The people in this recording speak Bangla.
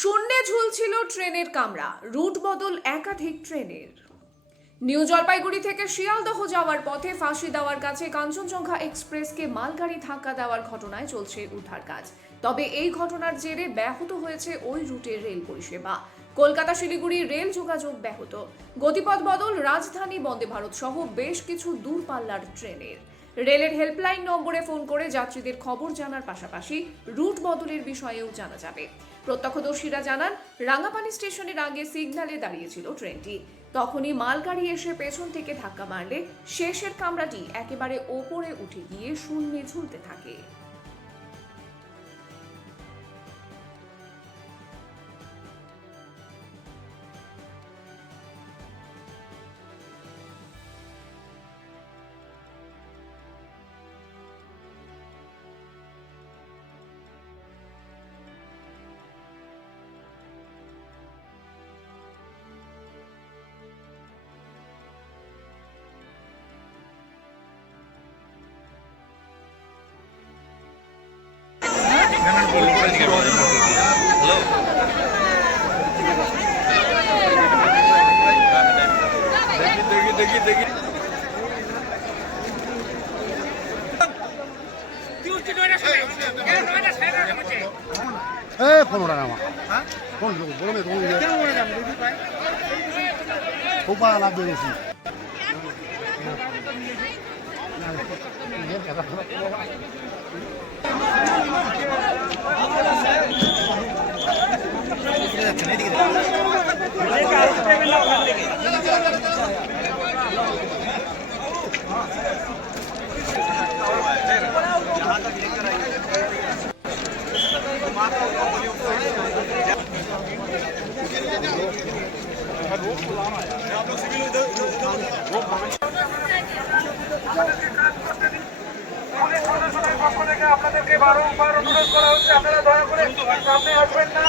শূন্যে ঝুলছিল ট্রেনের কামরা, রুট বদল একাধিক ট্রেনের। নিউ জলপাইগুড়ি থেকে শিয়ালদহ যাওয়ার পথে ফাঁসি দেওয়ার কাছে কাঞ্চনজঙ্ঘা এক্সপ্রেসকে মালগাড়ি ধাক্কা দেওয়ার ঘটনায় চলছে উদ্ধার কাজ। তবে এই ঘটনার জেরে ব্যাহত হয়েছে ওই রুটের রেল পরিষেবা। কলকাতা শিলিগুড়ি রেল যোগাযোগ ব্যাহত, গতিপথ বদল রাজধানী বন্দে ভারত সহ বেশ কিছু দূরপাল্লার ট্রেনের। রেলের হেল্পলাইন নম্বরে ফোন করে যাত্রীদের খবর জানার পাশাপাশি রুট বদলের বিষয়েও জানা যাবে। প্রত্যক্ষদর্শীরা জানান, রাঙ্গাপানি স্টেশনের আগে সিগন্যালে দাঁড়িয়েছিল ট্রেনটি। তখনই মালগাড়ি এসে পেছন থেকে ধাক্কা মারলে শেষের কামরাটি একেবারে ওপরে উঠে গিয়ে শূন্যে ঝুলতে থাকে। ফোন ওরা আমার ফোন বলবে খুব লাভ বেড়েছি। আপনাদেরকে বারংবার অনুরোধ করা হচ্ছে, আপনারা দয়া করে সামনে আসবেন না।